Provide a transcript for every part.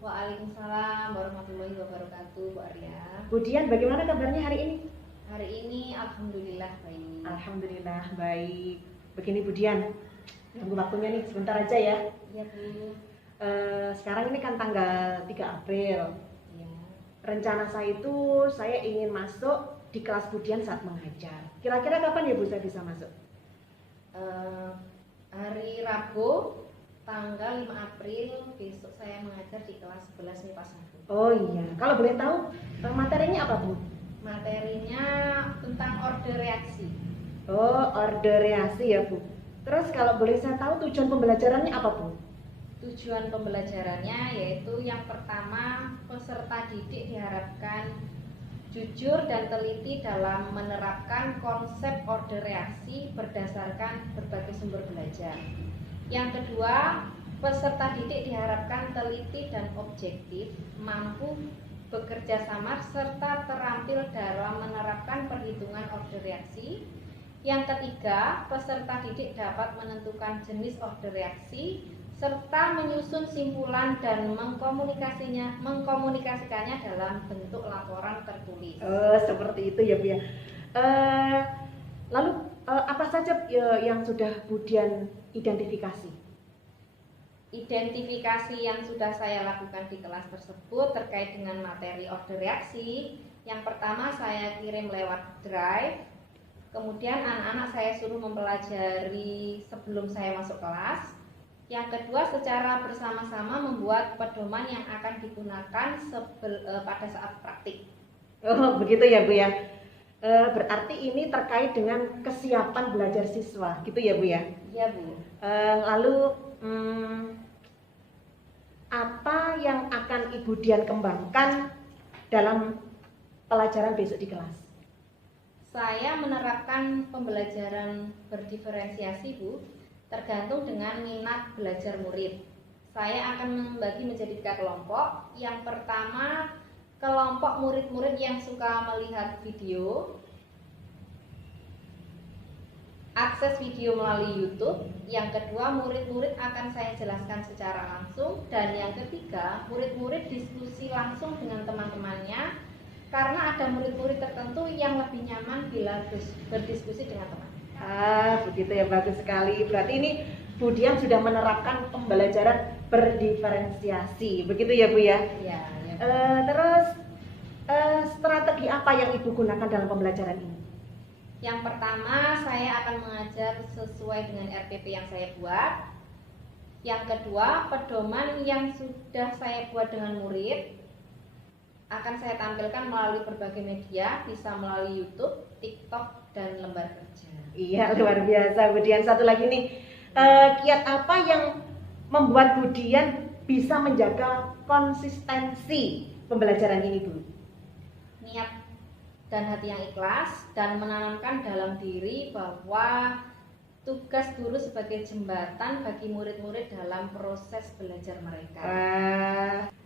Waalaikumsalam warahmatullahi wabarakatuh, Bu Arya. Bu Dian, bagaimana kabarnya hari ini? Hari ini alhamdulillah baik. Alhamdulillah baik. Begini Bu Dian, tunggu waktunya nih sebentar aja ya. Iya, Bu. Sekarang ini kan tanggal 3 April. Iya. Rencana saya itu saya ingin masuk di kelas Bu Dian saat mengajar. Kira-kira kapan ya Bu saya bisa masuk? Hari Rabu tanggal 5 April besok saya mengajar di kelas 11 MIPA 1. Oh iya, kalau boleh tahu materinya apa Bu? Materinya tentang order reaksi. Oh, order reaksi ya Bu. Terus kalau boleh saya tahu tujuan pembelajarannya apa Bu? Tujuan pembelajarannya yaitu yang pertama, peserta didik diharapkan jujur dan teliti dalam menerapkan konsep order reaksi berdasarkan berbagai sumber belajar. Yang kedua, peserta didik diharapkan teliti dan objektif, mampu bekerja sama serta terampil dalam menerapkan perhitungan order reaksi. Yang ketiga, peserta didik dapat menentukan jenis order reaksi serta menyusun simpulan dan mengkomunikasikannya dalam bentuk laporan tertulis. Oh, seperti itu ya Bu ya. Lalu apa saja yang sudah Bu Dian identifikasi? Identifikasi yang sudah saya lakukan di kelas tersebut terkait dengan materi order reaksi. Yang pertama saya kirim lewat Drive. Kemudian anak-anak saya suruh mempelajari sebelum saya masuk kelas. Yang kedua, secara bersama-sama membuat pedoman yang akan digunakan pada saat praktik. Oh, begitu ya Bu ya. Berarti ini terkait dengan kesiapan belajar siswa, gitu ya Bu ya? Iya Bu. Lalu apa yang akan Ibu Dian kembangkan dalam pelajaran besok di kelas? Saya menerapkan pembelajaran berdiferensiasi Bu, tergantung dengan minat belajar murid. Saya akan membagi menjadi 3 kelompok. Yang pertama, kelompok murid-murid yang suka melihat video, akses video melalui YouTube. Yang kedua, murid-murid akan saya jelaskan secara langsung. Dan yang ketiga, murid-murid diskusi langsung dengan teman-temannya, karena ada murid-murid tertentu yang lebih nyaman bila berdiskusi dengan teman. Begitu ya, bagus sekali. Berarti ini Bu Dian sudah menerapkan pembelajaran berdiferensiasi, begitu ya Bu ya? Iya. Terus strategi apa yang Ibu gunakan dalam pembelajaran ini? Yang pertama, saya akan mengajar sesuai dengan RPP yang saya buat. Yang kedua, pedoman yang sudah saya buat dengan murid akan saya tampilkan melalui berbagai media, bisa melalui YouTube, TikTok, dan lembar kerja. Iya, luar biasa Bu Dian. Satu lagi nih, kiat apa yang membuat Bu Dian bisa menjaga konsistensi pembelajaran ini Bu? Niat dan hati yang ikhlas, dan menanamkan dalam diri bahwa tugas guru sebagai jembatan bagi murid-murid dalam proses belajar mereka.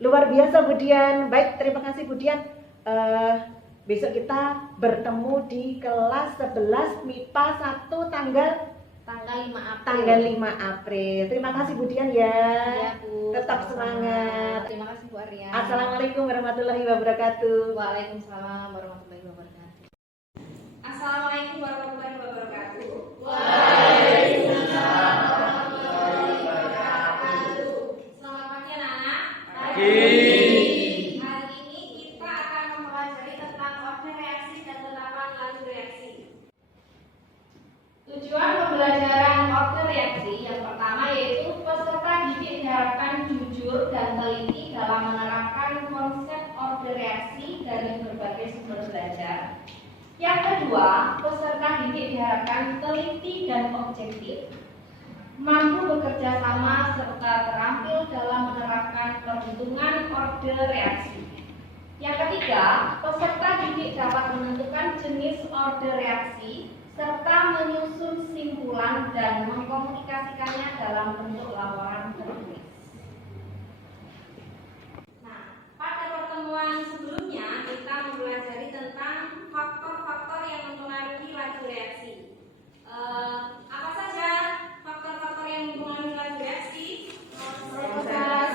Luar biasa Bu Dian. Baik, terima kasih Bu Dian. Besok kita bertemu di kelas 11 MIPA 1 tanggal 5 April. Tanggal 5 April. Terima kasih Bu Dian ya. Iya Bu. Tetap semangat. Terima kasih Bu Arya. Assalamualaikum warahmatullahi wabarakatuh. Waalaikumsalam warahmatullahi wabarakatuh. Assalamualaikum warahmatullahi wabarakatuh. Waalaikumsalam warahmatullahi wabarakatuh. Selamat pagi anak-anak. Pagi. Hari ini kita akan mempelajari tentang order reaksi dan penerapan laju reaksi. Tujuan pembelajaran order reaksi yang pertama yaitu peserta didik diharapkan jujur dan teliti dalam menerapkan konsep order reaksi dari berbagai sumber belajar. Yang kedua, peserta didik diharapkan teliti dan objektif, mampu bekerja sama serta terampil dalam menerapkan perhitungan order reaksi. Yang ketiga, peserta didik dapat menentukan jenis order reaksi serta menyusun simpulan dan mengkomunikasikannya dalam bentuk laporan tertulis. Nah, pada pertemuan sebelumnya kita mempelajari tentang faktor-faktor yang mempengaruhi laju reaksi. Apa saja faktor-faktor yang mempengaruhi laju reaksi? Proses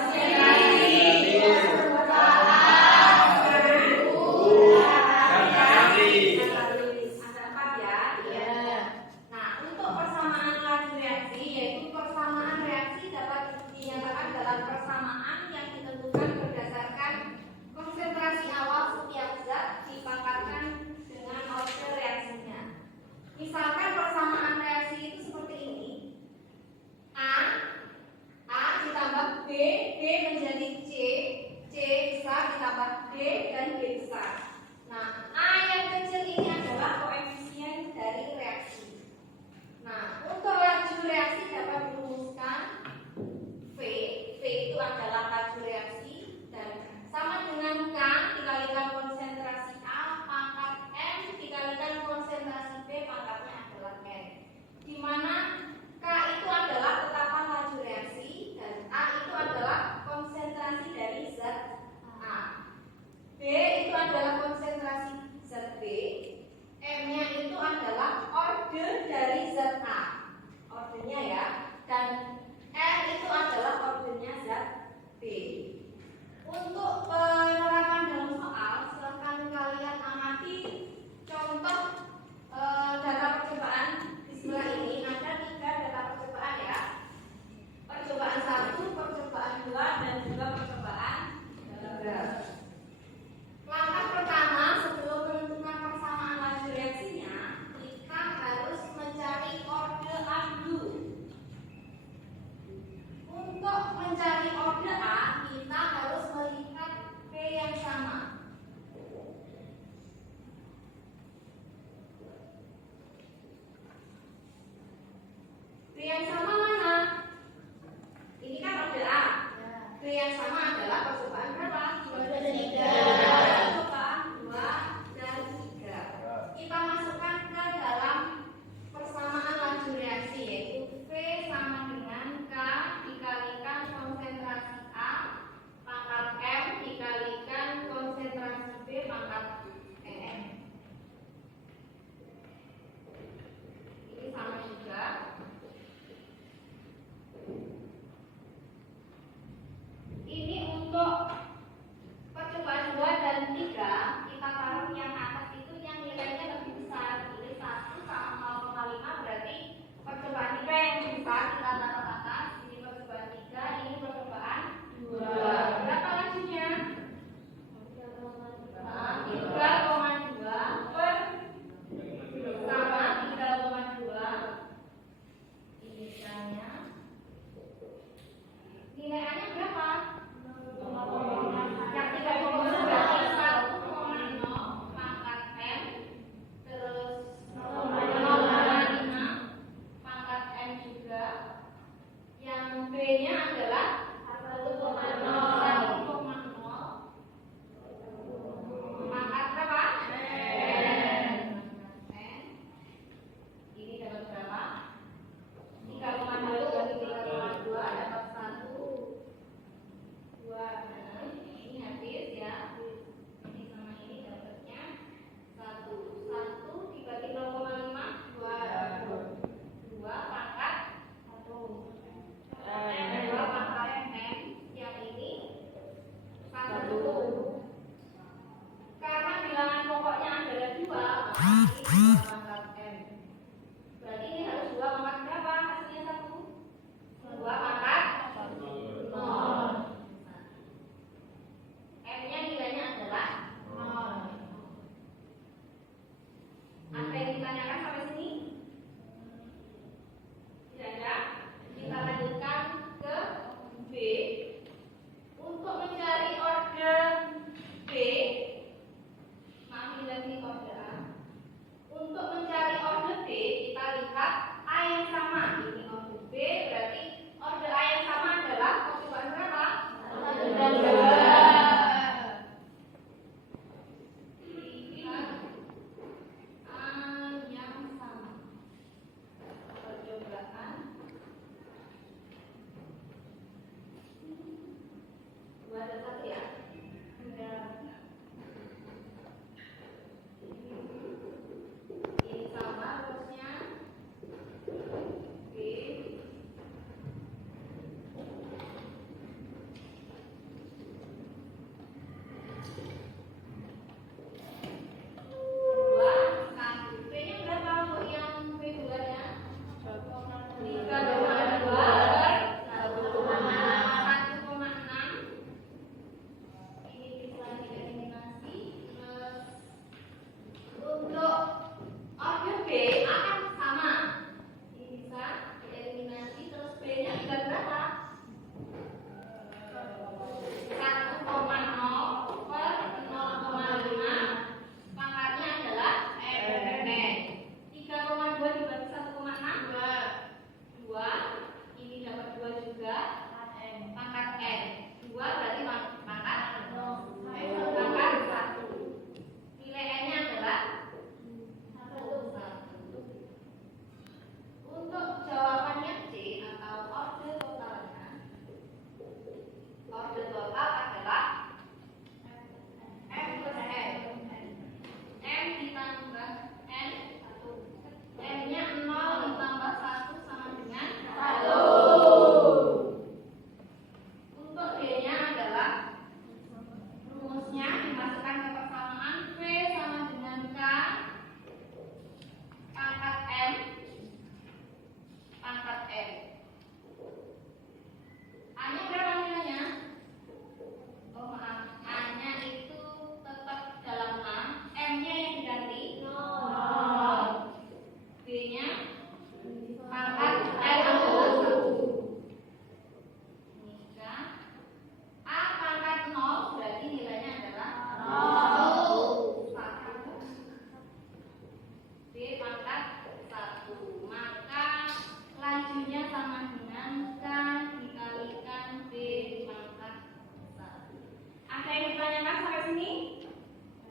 Ada yang ditanyakan sampai sini?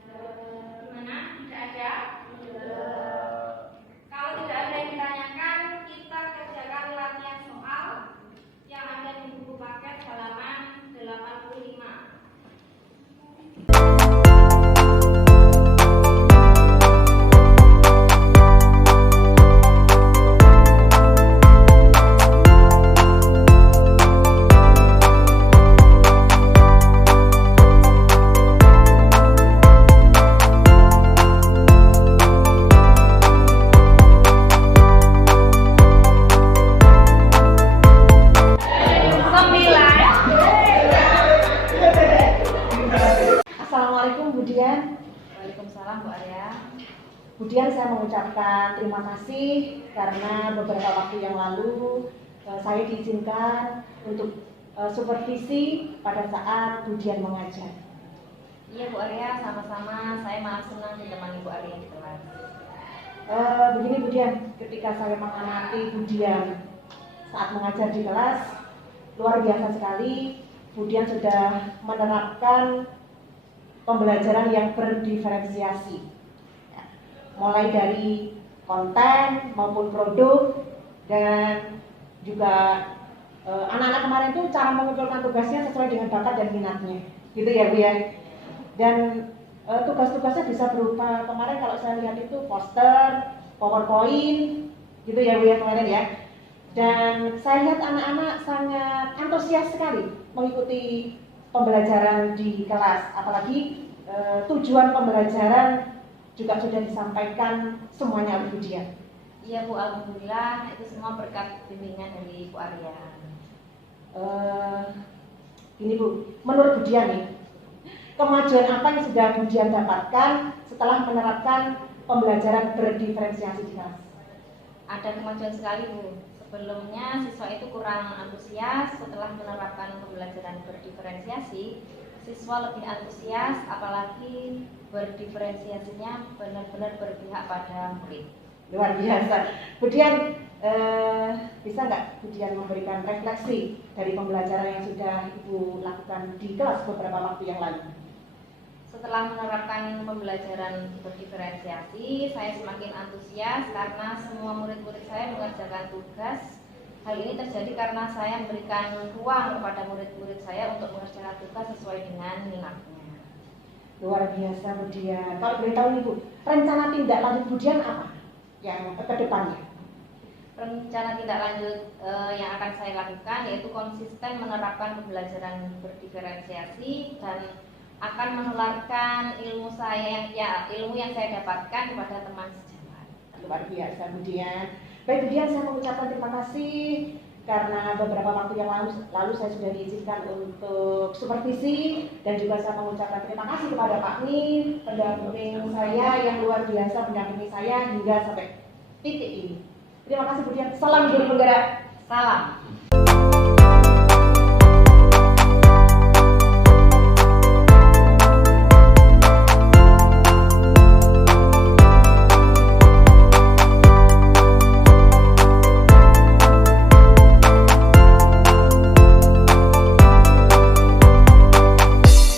Gimana? Tidak ada? Kalau tidak ada yang ditanyakan, kita kerjakan latihan soal yang ada di buku paket halaman 85. Assalamualaikum Bu Dian. Waalaikumsalam Bu Arya. Bu Dian, saya mengucapkan terima kasih karena beberapa waktu yang lalu saya diizinkan untuk supervisi pada saat Bu Dian mengajar. Iya Bu Arya, sama-sama. Saya malah senang ditemani Bu Arya di kelas. Begini Bu Dian, ketika saya mengamati Bu Dian saat mengajar di kelas, luar biasa sekali. Bu Dian sudah menerapkan pembelajaran yang berdiferensiasi, ya, mulai dari konten maupun produk, dan juga anak-anak kemarin itu cara mengumpulkan tugasnya sesuai dengan bakat dan minatnya, gitu ya Bu ya. Dan tugas-tugasnya bisa berupa, kemarin kalau saya lihat itu poster, PowerPoint, gitu ya Bu ya kemarin ya. Dan saya lihat anak-anak sangat antusias sekali mengikuti pembelajaran di kelas, apalagi tujuan pembelajaran juga sudah disampaikan semuanya oleh Bu Dian. Iya Bu, alhamdulillah itu semua berkat bimbingan dari Bu Arya. Ini Bu, menurut Bu Dian nih, kemajuan apa yang sudah Bu Dian dapatkan setelah menerapkan pembelajaran berdiferensiasi di kelas? Ada kemajuan sekali Bu. Sebelumnya siswa itu kurang antusias, setelah menerapkan pembelajaran berdiferensiasi, siswa lebih antusias, apalagi berdiferensiasinya benar-benar berpihak pada murid. Luar biasa. Bu Dian, bisa nggak Bu Dian memberikan refleksi dari pembelajaran yang sudah Ibu lakukan di kelas beberapa waktu yang lalu? Setelah menerapkan pembelajaran berdiferensiasi, saya semakin antusias karena semua murid-murid saya mengerjakan tugas. Hal ini terjadi karena saya memberikan ruang kepada murid-murid saya untuk mengerjakan tugas sesuai dengan minatnya. Luar biasa Bu Dian. Kalau boleh tahu nih Bu, rencana tindak lanjut Bu Dian apa yang ke depannya? Rencana tindak lanjut yang akan saya lakukan yaitu konsisten menerapkan pembelajaran berdiferensiasi dan akan menularkan ilmu yang saya dapatkan kepada teman sejawat. Luar biasa Bu Dian. Baik Bu Dian, saya mengucapkan terima kasih karena beberapa waktu yang lalu saya sudah diizinkan untuk supervisi, dan juga saya mengucapkan terima kasih kepada Pak Min, pendamping saya yang luar biasa mendampingi saya hingga sampai titik ini. Terima kasih Bu Dian. Salam guru penggerak. Salam.